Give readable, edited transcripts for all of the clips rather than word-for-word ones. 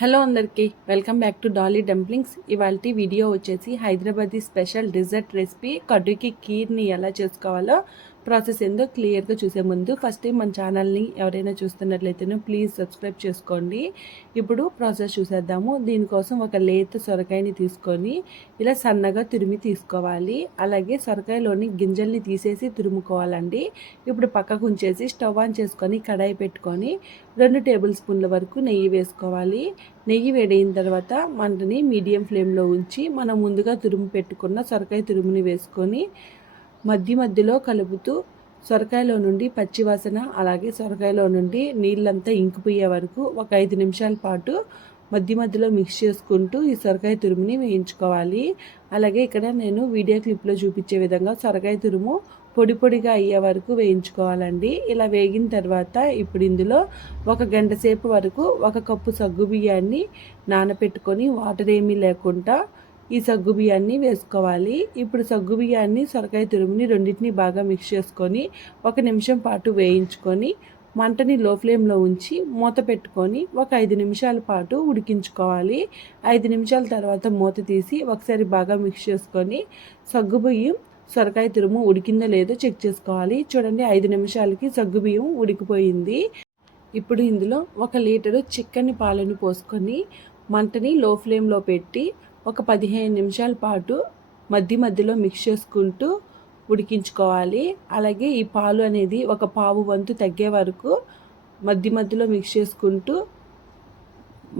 Hello అందరికీ welcome back to Dolly dumplings. ఇవాల్టి video వచ్చేసి హైదరాబాదీ స్పెషల్ డిజర్ట్ రెసిపీ కడ్డుకి కీర్ని ఎలా చేసుకోవాలో ప్రాసెస్ ఏందో క్లియర్గా చూసే ముందు ఫస్ట్ టైం మన ఛానల్ని ఎవరైనా చూస్తున్నట్లయితేనో ప్లీజ్ సబ్స్క్రైబ్ చేసుకోండి. ఇప్పుడు ప్రాసెస్ చూసేద్దాము. దీనికోసం ఒక లేత సొరకాయని తీసుకొని ఇలా సన్నగా తురిమి తీసుకోవాలి. అలాగే సొరకాయలోని గింజల్ని తీసేసి తురుముకోవాలండి. ఇప్పుడు పక్కకు ఉంచేసి స్టవ్ ఆన్ చేసుకొని కడాయి పెట్టుకొని 2 టేబుల్ స్పూన్ల వరకు నెయ్యి వేసుకోవాలి. నెయ్యి వేడైన తర్వాత మంటని మీడియం ఫ్లేమ్లో ఉంచి మనం ముందుగా తురుము పెట్టుకున్న సొరకాయ తురుముని వేసుకొని మధ్యలో కలుపుతూ సొరకాయలో నుండి పచ్చివాసన అలాగే సొరకాయలో నుండి నీళ్ళంతా ఇంకిపోయే వరకు ఒక 5 నిమిషాల పాటు మధ్యలో మిక్స్ చేసుకుంటూ ఈ సొరకాయ తురుముని వేయించుకోవాలి. అలాగే ఇక్కడ నేను వీడియో క్లిప్లో చూపించే విధంగా సొరకాయ తురుము పొడిగా అయ్యే వరకు వేయించుకోవాలండి. ఇలా వేగిన తర్వాత ఇప్పుడు ఇందులో 1 గంట సేపు వరకు 1 కప్పు సగ్గుబియ్యాన్ని నానబెట్టుకొని వాటర్ ఏమీ లేకుండా ఈ సగ్గుబియ్యాన్ని వేసుకోవాలి. ఇప్పుడు సగ్గుబియ్యాన్ని సొరకాయ తురుముని రెండింటిని బాగా మిక్స్ చేసుకొని 1 నిమిషం పాటు వేయించుకొని మంటని లో ఫ్లేమ్లో ఉంచి మూత పెట్టుకొని ఒక 5 నిమిషాల పాటు ఉడికించుకోవాలి. 5 నిమిషాల తర్వాత మూత తీసి ఒకసారి బాగా మిక్స్ చేసుకొని సగ్గుబియ్యం సొరకాయ తురుము ఉడికిందో లేదో చెక్ చేసుకోవాలి. చూడండి 5 నిమిషాలకి సగ్గుబియ్యం ఉడికిపోయింది. ఇప్పుడు ఇందులో 1 లీటరు చిక్కని పాలను పోసుకొని మంటని లో ఫ్లేమ్లో పెట్టి ఒక 15 నిమిషాల పాటు మధ్యలో మిక్స్ చేసుకుంటూ ఉడికించుకోవాలి. అలాగే ఈ పాలు అనేది ఒక పావు వంతు తగ్గే వరకు మధ్యలో మిక్స్ చేసుకుంటూ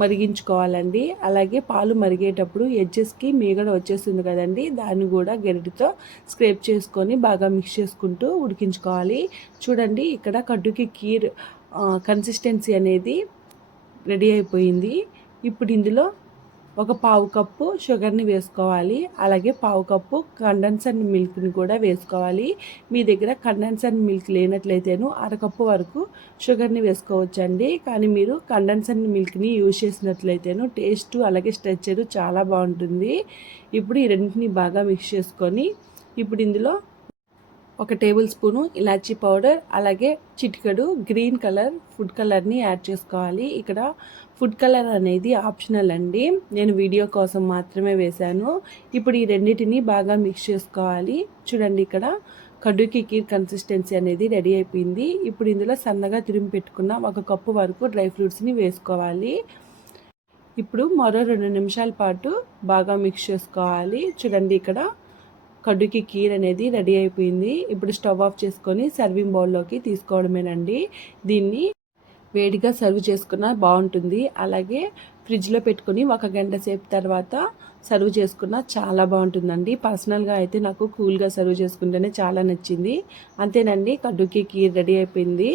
మరిగించుకోవాలండి. అలాగే పాలు మరిగేటప్పుడు ఎడ్జెస్కి మీగడ వచ్చేస్తుంది కదండి, దాన్ని కూడా గరిటెతో స్క్రేప్ చేసుకొని బాగా మిక్స్ చేసుకుంటూ ఉడికించుకోవాలి. చూడండి ఇక్కడ కడ్డుకి కీర్ కన్సిస్టెన్సీ అనేది రెడీ అయిపోయింది. ఇప్పుడు ఇందులో ఒక పావు కప్పు షుగర్ని వేసుకోవాలి. అలాగే పావు కప్పు కండెన్సర్ మిల్క్ని కూడా వేసుకోవాలి. మీ దగ్గర కండెన్సర్ మిల్క్ లేనట్లయితేను అరకప్పు వరకు షుగర్ని వేసుకోవచ్చండి. కానీ మీరు కండెన్సర్ మిల్క్ని యూజ్ చేసినట్లయితేను టేస్ట్ అలాగే స్ట్రక్చర్ చాలా బాగుంటుంది. ఇప్పుడు ఈ రెండింటిని బాగా మిక్స్ చేసుకొని ఇప్పుడు ఇందులో 1 టేబుల్ స్పూను ఇలాచీ పౌడర్ అలాగే చిటికెడు గ్రీన్ కలర్ ఫుడ్ కలర్ని యాడ్ చేసుకోవాలి. ఇక్కడ ఫుడ్ కలర్ అనేది ఆప్షనల్ అండి, నేను వీడియో కోసం మాత్రమే వేశాను. ఇప్పుడు ఈ రెండింటిని బాగా మిక్స్ చేసుకోవాలి. చూడండి ఇక్కడ కడ్డుకి కీర్ కన్సిస్టెన్సీ అనేది రెడీ అయిపోయింది. ఇప్పుడు ఇందులో సన్నగా తురిమి పెట్టుకున్న 1 కప్పు వరకు డ్రై ఫ్రూట్స్ని వేసుకోవాలి. ఇప్పుడు మరో 2 నిమిషాల పాటు బాగా మిక్స్ చేసుకోవాలి. చూడండి ఇక్కడ కడ్డుకి కీర్ అనేది రెడీ అయిపోయింది. ఇప్పుడు స్టవ్ ఆఫ్ చేసుకొని సర్వింగ్ బౌల్లోకి తీసుకోవడమేనండి. దీన్ని వేడిగా సర్వ్ చేసుకున్న బాగుంటుంది. అలాగే ఫ్రిడ్జ్లో పెట్టుకొని 1 గంట సేపు తర్వాత సర్వ్ చేసుకున్న చాలా బాగుంటుందండి. పర్సనల్గా అయితే నాకు కూల్గా సర్వ్ చేసుకుంటేనే చాలా నచ్చింది. అంతేనండి, కడ్డుకి కీర్ రెడీ అయిపోయింది.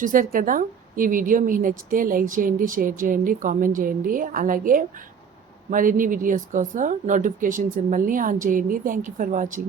చూసారు కదా, ఈ వీడియో మీకు నచ్చితే లైక్ చేయండి, షేర్ చేయండి, కామెంట్ చేయండి. అలాగే మరిన్ని వీడియోస్ కోసం నోటిఫికేషన్ సింబల్ని ఆన్ చేయండి. Thank you for watching.